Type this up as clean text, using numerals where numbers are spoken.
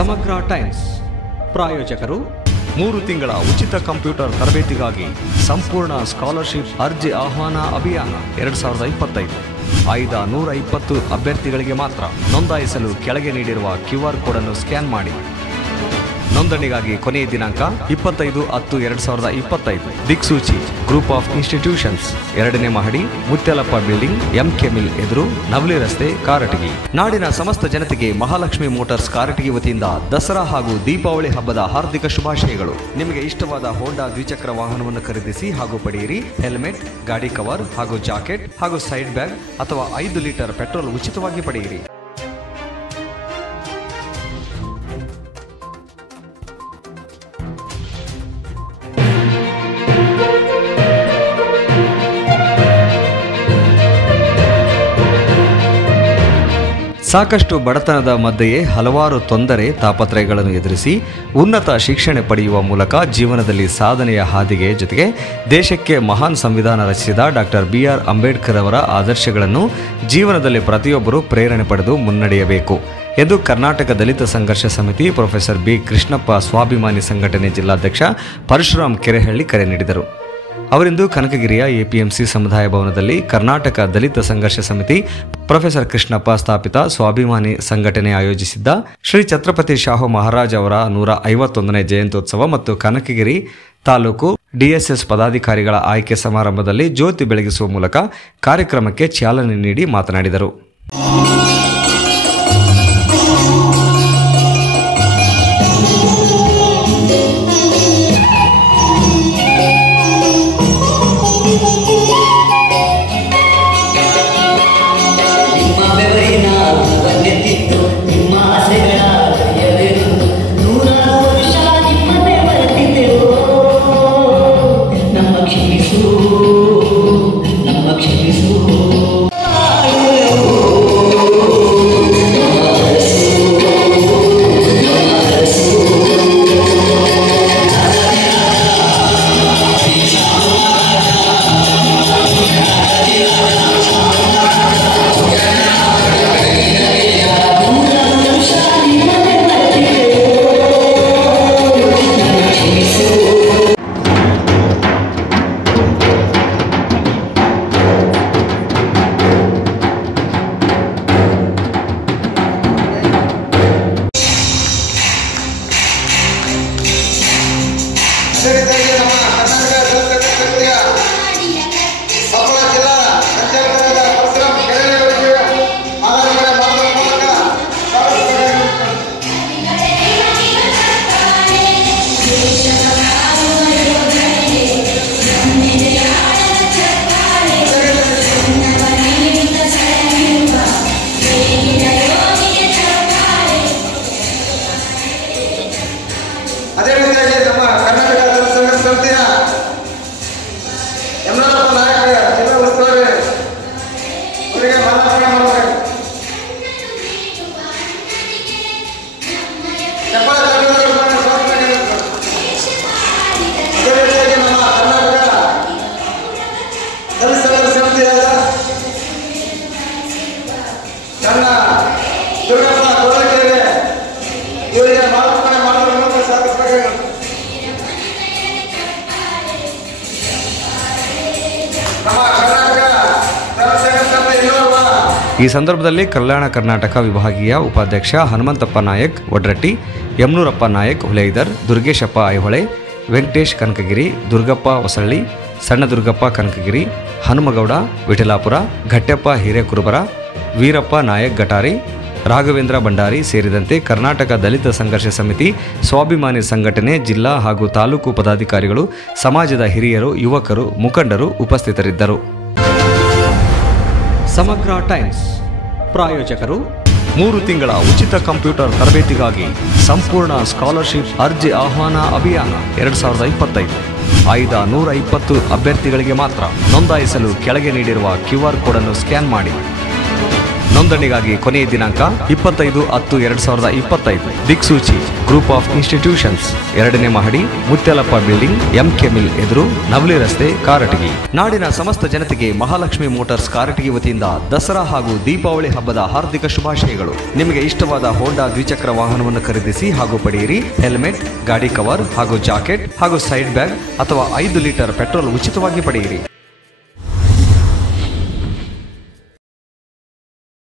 ಸಮಗ್ರ ಟೈಮ್ಸ್ ಪ್ರಾಯೋಜಕರು 3 ತಿಂಗಳ ಉಚಿತ ಕಂಪ್ಯೂಟರ್ ತರಬೇತಿಗಾಗಿ ಸಂಪೂರ್ಣ ಸ್ಕಾಲರ್ಶಿಪ್ ಅರ್ಜಿ ಆಹ್ವಾನ ಅಭಿಯಾನ 2025 ಆಯ್ದ 120 ಅಭ್ಯರ್ಥಿಗಳಿಗೆ ಮಾತ್ರ. ನೋಂದಾಯಿಸಲು ಕೆಳಗೆ ನೀಡಿರುವ QR ಕೋಡ್ ಅನ್ನು ಸ್ಕ್ಯಾನ್ ಮಾಡಿ. ನೋಂದಣಿಗಾಗಿ ಕೊನೆಯ ದಿನಾಂಕ 25/10/2025. ದಿಕ್ಸೂಚಿ ಗ್ರೂಪ್ ಆಫ್ ಇನ್ಸ್ಟಿಟ್ಯೂಷನ್ಸ್, 2ನೇ ಮಹಡಿ, ಮುತ್ಯಾಲಪ್ಪ ಬಿಲ್ಡಿಂಗ್, MK ಮಿಲ್ ಎದುರು, ನವಲಿ ರಸ್ತೆ, ಕಾರಟಗಿ. ನಾಡಿನ ಸಮಸ್ತ ಜನತೆಗೆ ಮಹಾಲಕ್ಷ್ಮಿ ಮೋಟಾರ್ಸ್ ಕಾರಟಗಿ ವತಿಯಿಂದ ದಸರಾ ಹಾಗೂ ದೀಪಾವಳಿ ಹಬ್ಬದ ಹಾರ್ದಿಕ ಶುಭಾಶಯಗಳು. ನಿಮಗೆ ಇಷ್ಟವಾದ ಹೋಂಡಾ ದ್ವಿಚಕ್ರ ವಾಹನವನ್ನು ಖರೀದಿಸಿ ಹಾಗೂ ಪಡೆಯಿರಿ. ಹೆಲ್ಮೆಟ್, ಗಾಡಿ ಕವರ್ ಹಾಗೂ ಜಾಕೆಟ್ ಹಾಗೂ ಸೈಡ್ ಬ್ಯಾಗ್ ಅಥವಾ 5 ಲೀಟರ್ ಪೆಟ್ರೋಲ್ ಉಚಿತವಾಗಿ ಪಡೆಯಿರಿ. ಸಾಕಷ್ಟು ಬಡತನದ ಮಧ್ಯೆಯೇ ಹಲವಾರು ತೊಂದರೆ ತಾಪತ್ರಯಗಳನ್ನು ಎದುರಿಸಿ ಉನ್ನತ ಶಿಕ್ಷಣ ಪಡೆಯುವ ಮೂಲಕ ಜೀವನದಲ್ಲಿ ಸಾಧನೆಯ ಹಾದಿಗೆ ಜೊತೆಗೆ ದೇಶಕ್ಕೆ ಮಹಾನ್ ಸಂವಿಧಾನ ರಚಿಸಿದ ಡಾಕ್ಟರ್ BR ಅಂಬೇಡ್ಕರ್ ಅವರ ಆದರ್ಶಗಳನ್ನು ಜೀವನದಲ್ಲಿ ಪ್ರತಿಯೊಬ್ಬರೂ ಪ್ರೇರಣೆ ಪಡೆದು ಮುನ್ನಡೆಯಬೇಕು ಎಂದು ಕರ್ನಾಟಕ ದಲಿತ ಸಂಘರ್ಷ ಸಮಿತಿ ಪ್ರೊಫೆಸರ್ B ಕೃಷ್ಣಪ್ಪ ಸ್ವಾಭಿಮಾನಿ ಸಂಘಟನೆ ಜಿಲ್ಲಾಧ್ಯಕ್ಷ ಪರಶುರಾಮ್ ಕೆರೆಹಳ್ಳಿ ಕರೆ ನೀಡಿದರು. ಅವರಿಂದು ಕನಕಗಿರಿಯ APMC ಸಮುದಾಯ ಭವನದಲ್ಲಿ ಕರ್ನಾಟಕ ದಲಿತ ಸಂಘರ್ಷ ಸಮಿತಿ ಪ್ರೊಫೆಸರ್ ಕೃಷ್ಣಪ್ಪ ಸ್ಥಾಪಿತ ಸ್ವಾಭಿಮಾನಿ ಸಂಘಟನೆ ಆಯೋಜಿಸಿದ್ದ ಶ್ರೀ ಛತ್ರಪತಿ ಶಾಹು ಮಹಾರಾಜ್ ಅವರ 151ನೇ ಜಯಂತ್ಯೋತ್ಸವ ಮತ್ತು ಕನಕಗಿರಿ ತಾಲೂಕು DSS ಪದಾಧಿಕಾರಿಗಳ ಆಯ್ಕೆ ಸಮಾರಂಭದಲ್ಲಿ ಜ್ಯೋತಿ ಬೆಳಗಿಸುವ ಮೂಲಕ ಕಾರ್ಯಕ್ರಮಕ್ಕೆ ಚಾಲನೆ ನೀಡಿ ಮಾತನಾಡಿದರು. ಈ ಸಂದರ್ಭದಲ್ಲಿ ಕಲ್ಯಾಣ ಕರ್ನಾಟಕ ವಿಭಾಗೀಯ ಉಪಾಧ್ಯಕ್ಷ ಹನುಮಂತಪ್ಪ ನಾಯಕ್ ವಡ್ರಟ್ಟಿ, ಯಮನೂರಪ್ಪ ನಾಯಕ್ ಹುಲೇದರ್, ದುರ್ಗೇಶಪ್ಪ ಐಹೊಳೆ, ವೆಂಕಟೇಶ್ ಕನಕಗಿರಿ, ದುರ್ಗಪ್ಪ ಹೊಸಳ್ಳಿ, ಸಣ್ಣ ದುರ್ಗಪ್ಪ ಕನಕಗಿರಿ, ಹನುಮಗೌಡ ವಿಠಲಾಪುರ, ಘಟ್ಟೆಪ್ಪ ಹಿರೇಕುರುಬರ, ವೀರಪ್ಪ ನಾಯಕ್ ಗಟಾರಿ, ರಾಘವೇಂದ್ರ ಭಂಡಾರಿ ಸೇರಿದಂತೆ ಕರ್ನಾಟಕ ದಲಿತ ಸಂಘರ್ಷ ಸಮಿತಿ ಸ್ವಾಭಿಮಾನಿ ಸಂಘಟನೆ ಜಿಲ್ಲಾ ಹಾಗೂ ತಾಲೂಕು ಪದಾಧಿಕಾರಿಗಳು, ಸಮಾಜದ ಹಿರಿಯರು, ಯುವಕರು, ಮುಖಂಡರು ಉಪಸ್ಥಿತರಿದ್ದರು. ಸಮಗ್ರ ಟೈಮ್ಸ್ ಪ್ರಾಯೋಜಕರು 3 ತಿಂಗಳ ಉಚಿತ ಕಂಪ್ಯೂಟರ್ ತರಬೇತಿಗಾಗಿ ಸಂಪೂರ್ಣ ಸ್ಕಾಲರ್ಶಿಪ್ ಅರ್ಜಿ ಆಹ್ವಾನ ಅಭಿಯಾನ 2025 ಆಯ್ದ 120 ಅಭ್ಯರ್ಥಿಗಳಿಗೆ ಮಾತ್ರ. ನೋಂದಾಯಿಸಲು ಕೆಳಗೆ ನೀಡಿರುವ QR ಕೋಡ್ ಅನ್ನು ಸ್ಕ್ಯಾನ್ ಮಾಡಿ. ನೋಂದಣಿಗಾಗಿ ಕೊನೆಯ ದಿನಾಂಕ 25/10/2025. ದಿಕ್ಸೂಚಿ ಗ್ರೂಪ್ ಆಫ್ ಇನ್ಸ್ಟಿಟ್ಯೂಷನ್ಸ್, 2ನೇ ಮಹಡಿ, ಮುತ್ಯಾಲಪ್ಪ ಬಿಲ್ಡಿಂಗ್, MK ಮಿಲ್ ಎದುರು, ನವಲಿ ರಸ್ತೆ, ಕಾರಟಗಿ. ನಾಡಿನ ಸಮಸ್ತ ಜನತೆಗೆ ಮಹಾಲಕ್ಷ್ಮಿ ಮೋಟಾರ್ಸ್ ಕಾರಟಗಿ ವತಿಯಿಂದ ದಸರಾ ಹಾಗೂ ದೀಪಾವಳಿ ಹಬ್ಬದ ಹಾರ್ದಿಕ ಶುಭಾಶಯಗಳು. ನಿಮಗೆ ಇಷ್ಟವಾದ ಹೋಂಡಾ ದ್ವಿಚಕ್ರ ವಾಹನವನ್ನು ಖರೀದಿಸಿ ಹಾಗೂ ಪಡೆಯಿರಿ. ಹೆಲ್ಮೆಟ್, ಗಾಡಿ ಕವರ್ ಹಾಗೂ ಜಾಕೆಟ್ ಹಾಗೂ ಸೈಡ್ ಬ್ಯಾಗ್ ಅಥವಾ 5 ಲೀಟರ್ ಪೆಟ್ರೋಲ್ ಉಚಿತವಾಗಿ ಪಡೆಯಿರಿ.